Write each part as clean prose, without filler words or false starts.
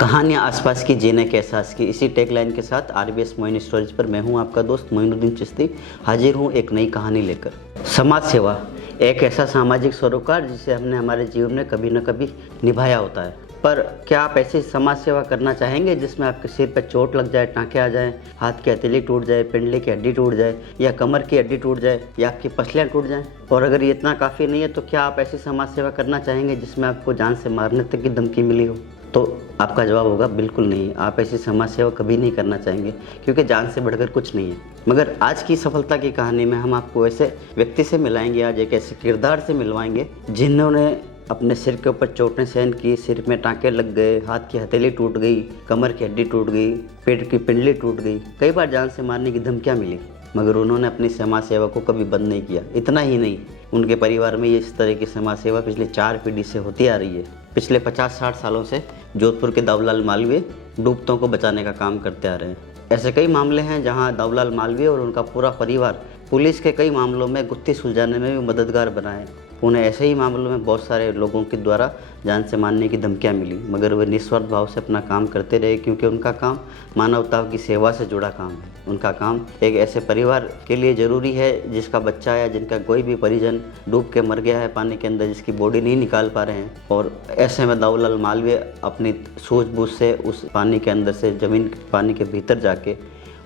कहानियाँ आसपास की, जीने के एहसास की, इसी टैगलाइन के साथ आरबीएस मोइन स्टोरीज पर मैं हूं आपका दोस्त मोइनुद्दीन चिश्ती, हाजिर हूं एक नई कहानी लेकर। समाज सेवा एक ऐसा सामाजिक सरोकार जिसे हमने हमारे जीवन में कभी न कभी निभाया होता है। पर क्या आप ऐसी समाज सेवा करना चाहेंगे जिसमें आपके सिर पर चोट लग जाए, टाँके आ जाएं, हाथ की हथेली टूट जाए, पिंडली की हड्डी टूट जाए या कमर की हड्डी टूट जाए या आपकी पसलियाँ टूट जाएं? और अगर ये इतना काफ़ी नहीं है तो क्या आप ऐसी समाज सेवा करना चाहेंगे जिसमें आपको जान से मारने तक की धमकी मिली हो? तो आपका जवाब होगा बिल्कुल नहीं। आप ऐसी समाज सेवा कभी नहीं करना चाहेंगे क्योंकि जान से बढ़कर कुछ नहीं है। मगर आज की सफलता की कहानी में हम आपको ऐसे व्यक्ति से मिलाएंगे, आज एक ऐसे किरदार से मिलवाएंगे जिन्होंने अपने सिर के ऊपर चोटें सहन की, सिर में टाँके लग गए, हाथ की हथेली टूट गई, कमर की हड्डी टूट गई, पेट की पिंडली टूट गई, कई बार जान से मारने की धमकियाँ मिली, मगर उन्होंने अपनी समाज सेवा को कभी बंद नहीं किया। इतना ही नहीं, उनके परिवार में ये इस तरह की समाज सेवा पिछले 4 पीढ़ी से होती आ रही है। पिछले 50-60 सालों से जोधपुर के दाऊलाल मालवीय डूबतों को बचाने का काम करते आ रहे हैं। ऐसे कई मामले हैं जहां दाऊलाल मालवीय और उनका पूरा परिवार पुलिस के कई मामलों में गुत्थी सुलझाने में भी मददगार बना है। उन्हें ऐसे ही मामलों में बहुत सारे लोगों के द्वारा जान से मारने की धमकियां मिली, मगर वे निस्वार्थ भाव से अपना काम करते रहे क्योंकि उनका काम मानवता की सेवा से जुड़ा काम है। उनका काम एक ऐसे परिवार के लिए ज़रूरी है जिसका बच्चा या जिनका कोई भी परिजन डूब के मर गया है पानी के अंदर, जिसकी बॉडी नहीं निकाल पा रहे हैं। और ऐसे में दाऊलाल मालवीय अपनी सूझबूझ से उस पानी के अंदर से, ज़मीन पानी के भीतर जाके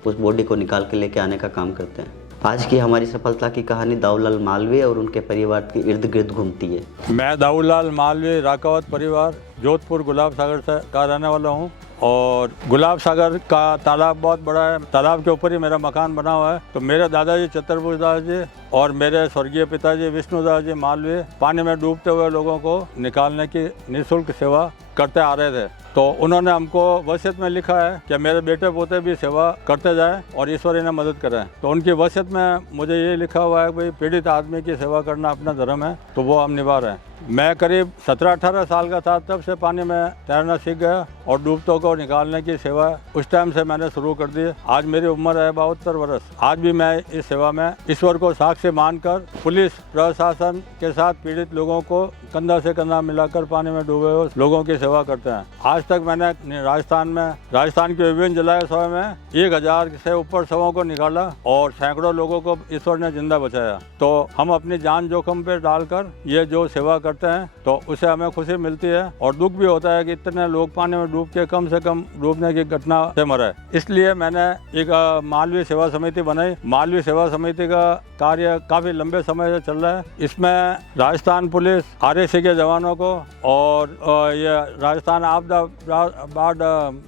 उस बॉडी को निकाल के लेके आने का काम करते हैं। आज की हमारी सफलता की कहानी दाऊलाल मालवीय और उनके परिवार के इर्द गिर्द घूमती है। मैं दाऊलाल मालवीय राकावत परिवार जोधपुर गुलाब सागर से का रहने वाला हूँ और गुलाब सागर का तालाब बहुत बड़ा है। तालाब के ऊपर ही मेरा मकान बना हुआ है। तो मेरे दादाजी चतुर्भुज दास जी और मेरे स्वर्गीय पिताजी विष्णुदास जी मालवीय पानी में डूबते हुए लोगों को निकालने की निःशुल्क सेवा करते आ रहे थे। तो उन्होंने हमको वसीयत में लिखा है कि मेरे बेटे पोते भी सेवा करते जाएं और ईश्वर इन्हें मदद करें। तो उनकी वसीयत में मुझे ये लिखा हुआ है कि भाई पीड़ित आदमी की सेवा करना अपना धर्म है, तो वो हम निभा रहे हैं। मैं करीब 17-18 साल का था तब से पानी में तैरना सीख गया और डूबतों को निकालने की सेवा उस टाइम से मैंने शुरू कर दी। आज मेरी उम्र है 72 वर्ष। आज भी मैं इस सेवा में ईश्वर को साक्षी मानकर पुलिस प्रशासन के साथ पीड़ित लोगों को कंधा से कंधा मिलाकर पानी में डूबे हुए लोगों की सेवा करते हैं। आज तक मैंने राजस्थान के विभिन्न जलाशयों में 1000 से ऊपर शवों को निकाला और सैकड़ों लोगों को ईश्वर ने जिंदा बचाया। तो हम अपनी जान जोखिम पे डालकर ये जो सेवा करते हैं तो उससे हमें खुशी मिलती है और दुख भी होता है कि इतने लोग पानी में डूब के कम से कम डूबने की घटना से मरे। इसलिए मैंने एक मालवीय सेवा समिति बनाई। मालवीय सेवा समिति का कार्य काफी लंबे समय से चल रहा है। इसमें राजस्थान पुलिस, आरएसी के जवानों को और ये राजस्थान आपदा बाढ़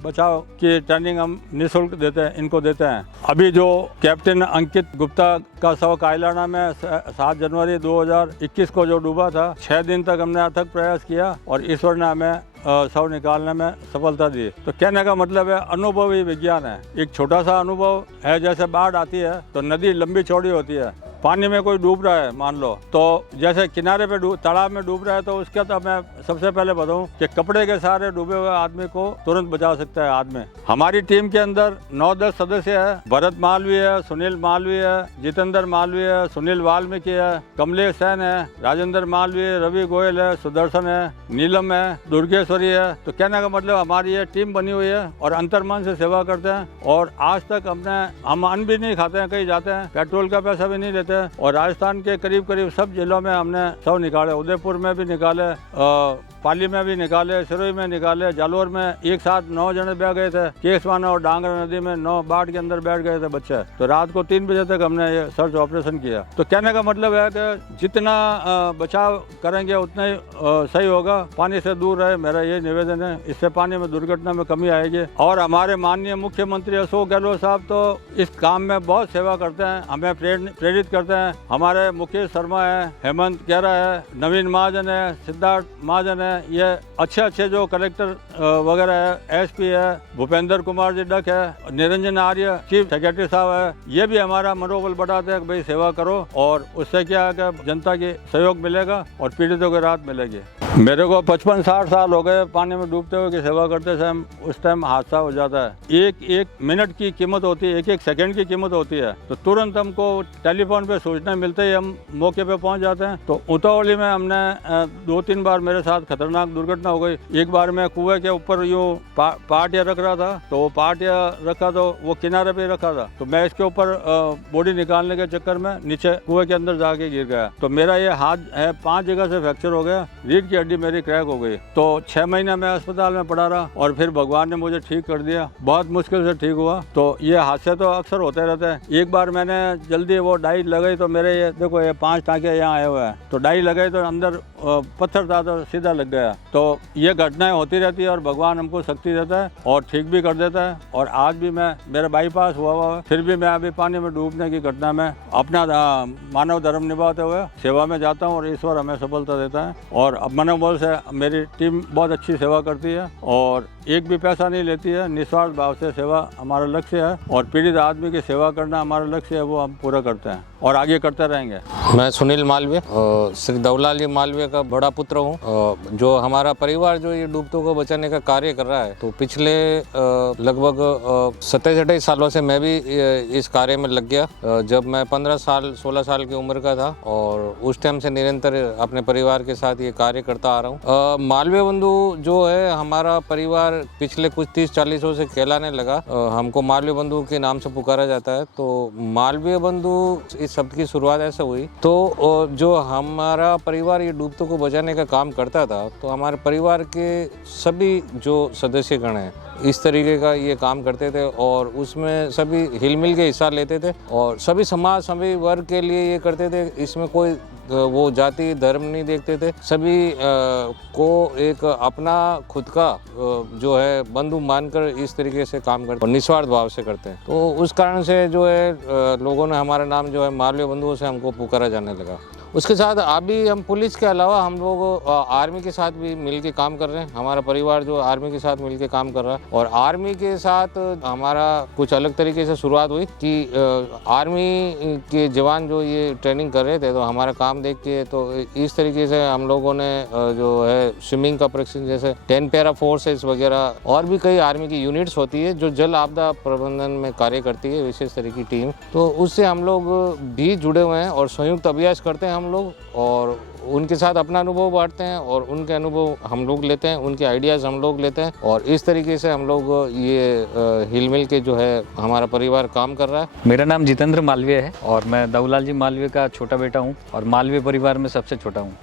बचाव की ट्रेनिंग हम निःशुल्क इनको देते हैं। अभी जो कैप्टन अंकित गुप्ता का शव कायलाना में 7 जनवरी 2021 को जो डूबा था, 6 दिन तक हमने अथक प्रयास किया और ईश्वर ने हमें शव निकालने में सफलता दी। तो कहने का मतलब है अनुभव ही विज्ञान है। एक छोटा सा अनुभव है, जैसे बाढ़ आती है तो नदी लंबी चौड़ी होती है, पानी में कोई डूब रहा है मान लो, तो जैसे किनारे पे तालाब में डूब रहा है तो उसका तो मैं सबसे पहले बताऊं कि कपड़े के सहारे डूबे हुए आदमी को तुरंत बचा सकता है आदमी। हमारी टीम के अंदर 9-10 सदस्य है। भरत मालवीय है, सुनील मालवीय है, जितेंद्र मालवीय है, सुनील वाल्मीकि है, कमलेश सेन है, राजेंद्र मालवीय, रवि गोयल है, सुदर्शन है, नीलम है, दुर्गेश्वरी है। तो कहने का मतलब हमारी ये टीम बनी हुई है और अंतर्मन से सेवा करते हैं। और आज तक हम अन्न भी नहीं खाते हैं, कहीं जाते हैं पेट्रोल का पैसा भी नहीं लेते और राजस्थान के करीब सब जिलों में हमने शव निकाले। उदयपुर में भी निकाले, पाली में भी निकाले, सिरोही में निकाले, जालोर में एक साथ 9 जने बह गए थे। केसवाना और डांगरा नदी में 9 बाढ़ के अंदर बैठ गए थे बच्चे। तो रात को 3 बजे तक हमने ये सर्च ऑपरेशन किया। तो कहने का मतलब है कि जितना बचाव करेंगे उतना ही सही होगा। पानी से दूर रहे, मेरा ये निवेदन है। इससे पानी में दुर्घटना में कमी आएगी। और हमारे माननीय मुख्यमंत्री अशोक गहलोत साहब तो इस काम में बहुत सेवा करते हैं, हमें प्रेरित करते हैं। हमारे मुकेश शर्मा है, हेमंत गेरा है, नवीन महाजन है, सिद्धार्थ महाजन है, ये अच्छे जो कलेक्टर वगैरह है, एसपी है, भूपेंद्र कुमार जी डक है, निरंजन आर्य चीफ सेक्रेटरी साहब है, ये भी हमारा मनोबल बढ़ाते हैं कि भाई सेवा करो और उससे क्या है कि जनता की सहयोग मिलेगा और पीड़ितों को राहत मिलेगी। मेरे को 55-60 साल हो गए पानी में डूबते हुए की सेवा करते समय। उस टाइम हादसा हो जाता है, एक एक मिनट की कीमत होती है, एक एक सेकंड की कीमत होती है। तो तुरंत हमको टेलीफोन पे सूचना मिलते ही हम मौके पे पहुंच जाते हैं। तो उतावली में हमने 2-3 बार मेरे साथ खतरनाक दुर्घटना हो गई। एक बार मैं कुएं के ऊपर यूँ पाटिया रख रहा था, तो वो पाटिया रखा तो वो किनारे पे रखा था, तो मैं इसके ऊपर बॉडी निकालने के चक्कर में नीचे कुएं के अंदर जाके गिर गया। तो मेरा ये हाथ है 5 जगह से फ्रैक्चर हो गया, रीढ़ की हड्डी मेरी क्रैक हो गई। तो 6 महीने मैं अस्पताल में पड़ा रहा और फिर भगवान ने मुझे ठीक कर दिया, बहुत मुश्किल से ठीक हुआ। तो ये हादसे तो अक्सर होते रहते हैं। एक बार मैंने जल्दी वो डाई लगाई तो मेरे ये देखो ये 5 टाँके यहाँ आए हुए हैं, तो डाई लगाई तो अंदर पत्थर था तो सीधा लग गया। तो ये घटनाएं होती रहती है और भगवान हमको शक्ति देता है और ठीक भी कर देता है। और आज भी मेरा बाईपास हुआ है, फिर भी मैं अभी पानी में डूबने की घटना में अपना मानव धर्म निभाते हुए सेवा में जाता हूँ और ईश्वर हमें सफलता देता है। और अब मनोबल से मेरी टीम बहुत अच्छी सेवा करती है और एक भी पैसा नहीं लेती है, निस्वार्थ भाव से सेवा हमारा लक्ष्य है और पीड़ित आदमी की सेवा करना हमारा लक्ष्य है, वो हम पूरा करते हैं और आगे करते रहेंगे। मैं सुनील मालवीय, श्री दौलाल जी मालवीय का बड़ा पुत्र हूँ। जो हमारा परिवार जो ये डूबतों को बचाने का कार्य कर रहा है, तो पिछले लगभग 27-28 सालों से मैं भी इस कार्य में लग गया। जब मैं 15-16 साल की उम्र का था और उस टाइम से निरंतर अपने परिवार के साथ ये कार्य करता आ रहा हूँ। मालवीय बंधु जो है हमारा परिवार पिछले कुछ 30-40 से कहलाने लगा। हमको मालवीय बंधु के नाम से पुकारा जाता है। तो मालवीय बंधु इस शब्द की शुरुआत ऐसे हुई। तो जो हमारा परिवार ये डूबतों को बचाने का काम करता था, तो हमारे परिवार के सभी जो सदस्यगण हैं इस तरीके का ये काम करते थे और उसमें सभी हिलमिल के हिस्सा लेते थे और सभी समाज सभी वर्ग के लिए ये करते थे। इसमें कोई वो जाति धर्म नहीं देखते थे, सभी को एक अपना खुद का जो है बंधु मानकर इस तरीके से काम करते और निस्वार्थ भाव से करते हैं। तो उस कारण से जो है लोगों ने हमारा नाम जो है मालवीय बंधुओं से हमको पुकारा जाने लगा। उसके साथ अभी हम पुलिस के अलावा हम लोग आर्मी के साथ भी मिल के काम कर रहे हैं। हमारा परिवार जो आर्मी के साथ मिल के काम कर रहा है और आर्मी के साथ हमारा कुछ अलग तरीके से शुरुआत हुई कि आर्मी के जवान जो ये ट्रेनिंग कर रहे थे, तो हमारा काम देख के तो इस तरीके से हम लोगों ने जो है स्विमिंग का प्रशिक्षण, जैसे 10 पैरा फोर्सेस वगैरह और भी कई आर्मी की यूनिट्स होती है जो जल आपदा प्रबंधन में कार्य करती है, विशेष तरह की टीम। तो उससे हम लोग भी जुड़े हुए हैं और संयुक्त अभ्यास करते हैं हम लोग और उनके साथ अपना अनुभव बांटते हैं और उनके अनुभव हम लोग लेते हैं, उनके आइडियाज़ हम लोग लेते हैं और इस तरीके से हम लोग ये हिलमिल के जो है हमारा परिवार काम कर रहा है। मेरा नाम जितेंद्र मालवीय है और मैं दौलाल जी मालवीय का छोटा बेटा हूँ और मालवीय परिवार में सबसे छोटा हूँ।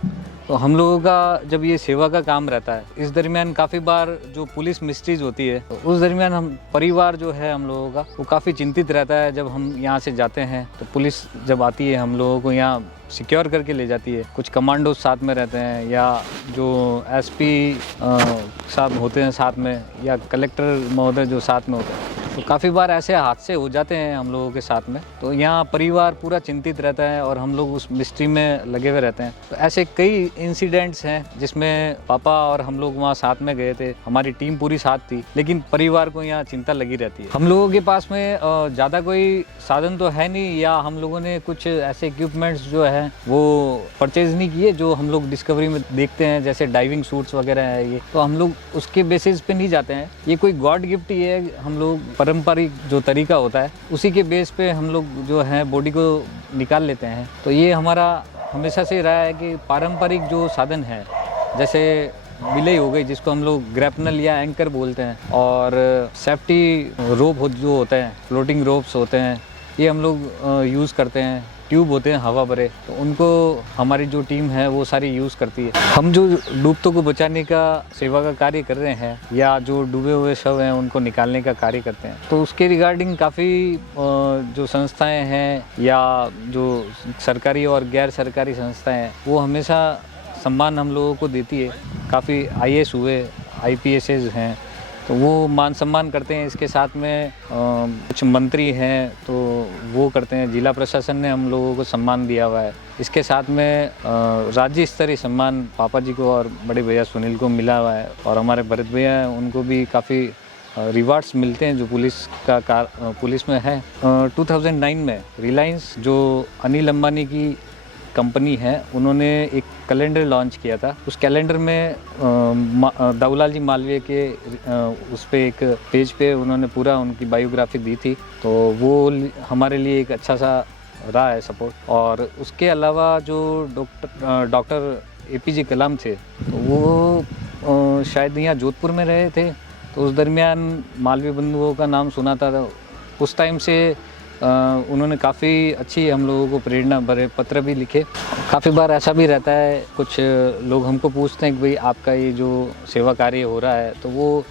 तो हम लोगों का जब ये सेवा का काम रहता है, इस दरमियान काफ़ी बार जो पुलिस मिस्ट्रीज होती है, तो उस दरमियान हम परिवार जो है हम लोगों का वो काफ़ी चिंतित रहता है। जब हम यहाँ से जाते हैं तो पुलिस जब आती है हम लोगों को यहाँ सिक्योर करके ले जाती है। कुछ कमांडो साथ में रहते हैं या जो एसपी साहब होते हैं साथ में या कलेक्टर महोदय जो साथ में होते हैं, तो काफ़ी बार ऐसे हादसे हो जाते हैं हम लोगों के साथ में। तो यहाँ परिवार पूरा चिंतित रहता है और हम लोग उस मिस्ट्री में लगे हुए रहते हैं। तो ऐसे कई इंसिडेंट्स हैं जिसमें पापा और हम लोग वहाँ साथ में गए थे, हमारी टीम पूरी साथ थी, लेकिन परिवार को यहाँ चिंता लगी रहती है। हम लोगों के पास में ज़्यादा कोई साधन तो है नहीं या हम लोगों ने कुछ ऐसे इक्विपमेंट्स जो है वो परचेज नहीं किए जो हम लोग डिस्कवरी में देखते हैं, जैसे डाइविंग सूट्स वगैरह है ये, तो हम लोग उसके बेसिस पे नहीं जाते हैं। ये कोई गॉड गिफ्ट ही है। हम लोग पारंपरिक जो तरीका होता है उसी के बेस पे हम लोग जो है बॉडी को निकाल लेते हैं। तो ये हमारा हमेशा से रहा है कि पारंपरिक जो साधन है, जैसे बिलई हो गई जिसको हम लोग ग्रैपनल या एंकर बोलते हैं, और सेफ्टी रोप जो होते हैं, फ्लोटिंग रोप्स होते हैं, ये हम लोग यूज़ करते हैं। ट्यूब होते हैं हवा भरे, तो उनको हमारी जो टीम है वो सारी यूज़ करती है। हम जो डूबतों को बचाने का सेवा का कार्य कर रहे हैं या जो डूबे हुए शव हैं उनको निकालने का कार्य करते हैं, तो उसके रिगार्डिंग काफ़ी जो संस्थाएं हैं या जो सरकारी और गैर सरकारी संस्थाएं हैं वो हमेशा सम्मान हम लोगों को देती है। काफ़ी IAS हुए, IPSs हैं, तो वो मान सम्मान करते हैं। इसके साथ में कुछ मंत्री हैं तो वो करते हैं। जिला प्रशासन ने हम लोगों को सम्मान दिया हुआ है। इसके साथ में राज्य स्तरीय सम्मान पापा जी को और बड़े भैया सुनील को मिला हुआ है, और हमारे भरत भैया हैं उनको भी काफ़ी रिवार्ड्स मिलते हैं जो पुलिस में है। 2009 में रिलायंस जो अनिल अंबानी की कंपनी है, उन्होंने एक कैलेंडर लॉन्च किया था। उस कैलेंडर में दाऊलाल जी मालवीय के उस पे एक पेज पे उन्होंने पूरा उनकी बायोग्राफी दी थी, तो वो हमारे लिए एक अच्छा सा रहा है सपोर्ट। और उसके अलावा जो डॉक्टर APJ कलाम थे, तो वो शायद यहाँ जोधपुर में रहे थे, तो उस दरमियान मालवीय बंधुओं का नाम सुना था। तो उस टाइम से उन्होंने काफ़ी अच्छी हम लोगों को प्रेरणा भरे पत्र भी लिखे। काफ़ी बार ऐसा भी रहता है, कुछ लोग हमको पूछते हैं कि भाई आपका ये जो सेवा कार्य हो रहा है तो वो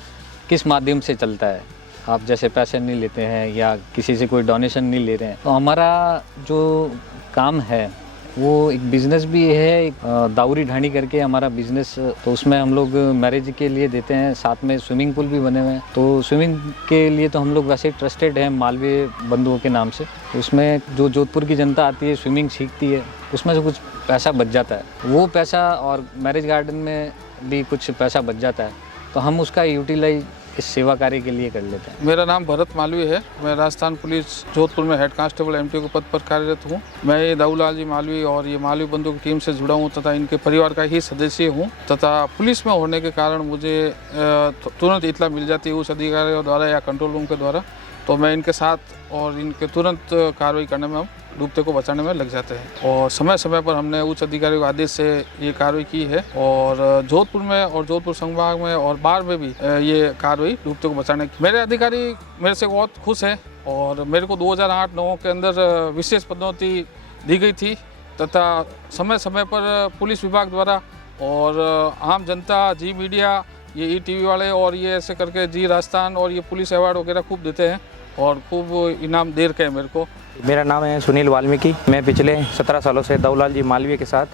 किस माध्यम से चलता है, आप जैसे पैसे नहीं लेते हैं या किसी से कोई डोनेशन नहीं ले रहे हैं। तो हमारा जो काम है वो एक बिज़नेस भी है, एक दाऊरी ढाणी करके हमारा बिज़नेस, तो उसमें हम लोग मैरिज के लिए देते हैं, साथ में स्विमिंग पूल भी बने हुए हैं। तो स्विमिंग के लिए तो हम लोग वैसे ट्रस्टेड हैं मालवीय बंधुओं के नाम से। तो उसमें जो जोधपुर की जनता आती है स्विमिंग सीखती है, उसमें से कुछ पैसा बच जाता है, वो पैसा और मैरिज गार्डन में भी कुछ पैसा बच जाता है, तो हम उसका यूटिलाइज इस सेवा कार्य के लिए कर लेते हैं। मेरा नाम भरत मालवीय है। मैं राजस्थान पुलिस जोधपुर में हेड कांस्टेबल MTO के पद पर कार्यरत हूँ। मैं ये दाऊलाल जी मालवीय और ये मालवीय बंधु की टीम से जुड़ा हूँ तथा इनके परिवार का ही सदस्य हूँ, तथा पुलिस में होने के कारण मुझे तुरंत इत्तला मिल जाती है उस अधिकारियों द्वारा या कंट्रोल रूम के द्वारा, तो मैं इनके साथ और इनके तुरंत कार्रवाई करने में हम डूबते को बचाने में लग जाते हैं। और समय समय पर हमने उच्च अधिकारियों के आदेश से ये कार्रवाई की है, और जोधपुर में और जोधपुर संभाग में और बाहर में भी ये कार्रवाई डूबते को बचाने की। मेरे अधिकारी मेरे से बहुत खुश हैं और मेरे को 2008-09 के अंदर विशेष पदोन्नति दी गई थी, तथा समय समय पर पुलिस विभाग द्वारा और आम जनता, जी मीडिया, ये ETV वाले और ये ऐसे करके जी राजस्थान और ये पुलिस अवार्ड वगैरह खूब देते हैं और खूब इनाम दे रखे हैं मेरे को। मेरा नाम है सुनील वाल्मीकि। मैं पिछले 17 सालों से दाऊलाल जी मालवीय के साथ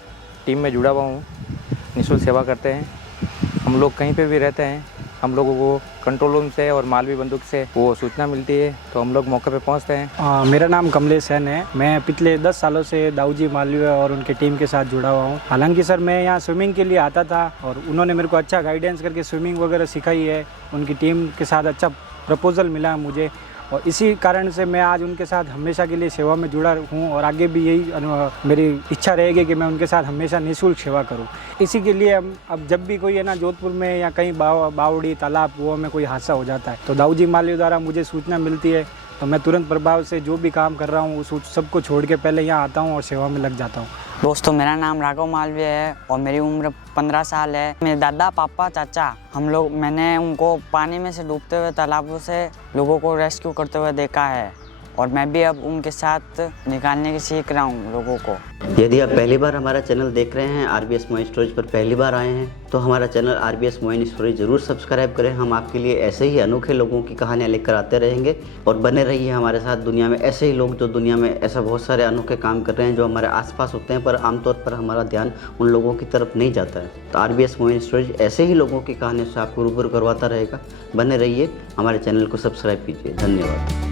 टीम में जुड़ा हुआ हूँ। निःशुल्क सेवा करते हैं हम लोग, कहीं पे भी रहते हैं हम लोगों को कंट्रोल रूम से और मालवीय बंदूक से वो सूचना मिलती है तो हम लोग मौके पे पहुंचते हैं। मेरा नाम कमलेश सेन है। मैं पिछले 10 सालों से दाऊ जी मालवीय और उनके टीम के साथ जुड़ा हुआ हूँ। हालांकि सर मैं यहाँ स्विमिंग के लिए आता था और उन्होंने मेरे को अच्छा गाइडेंस करके स्विमिंग वगैरह सिखाई है। उनकी टीम के साथ अच्छा प्रपोजल मिला मुझे और इसी कारण से मैं आज उनके साथ हमेशा के लिए सेवा में जुड़ा हूँ और आगे भी यही मेरी इच्छा रहेगी कि मैं उनके साथ हमेशा निःशुल्क सेवा करूँ। इसी के लिए अब जब भी कोई है ना जोधपुर में या कहीं बावड़ी तालाब वो में कोई हादसा हो जाता है तो दाऊ जी मालवीय द्वारा मुझे सूचना मिलती है, तो मैं तुरंत प्रभाव से जो भी काम कर रहा हूँ उस सबको छोड़ के पहले यहाँ आता हूँ और सेवा में लग जाता हूँ। दोस्तों मेरा नाम राघव मालवीय है और मेरी उम्र 15 साल है। मेरे दादा, पापा, चाचा मैंने उनको पानी में से डूबते हुए तालाबों से लोगों को रेस्क्यू करते हुए देखा है और मैं भी अब उनके साथ निकालने की सीख रहा हूँ लोगों को। यदि आप पहली बार हमारा चैनल देख रहे हैं, RBS मोइन स्टोरीज पर पहली बार आए हैं, तो हमारा चैनल RBS मोइन स्टोरीज ज़रूर सब्सक्राइब करें। हम आपके लिए ऐसे ही अनोखे लोगों की कहानियाँ लेकर आते रहेंगे और बने रहिए हमारे साथ। दुनिया में ऐसे ही लोग जो दुनिया में ऐसा बहुत सारे अनोखे काम कर रहे हैं जो हमारे आसपास होते हैं, पर आमतौर पर हमारा ध्यान उन लोगों की तरफ नहीं जाता है। तो RBS मोइन स्टोरीज ऐसे ही लोगों की कहानियों से आपको रूबरू करवाता रहेगा। बने रहिए, हमारे चैनल को सब्सक्राइब कीजिए। धन्यवाद।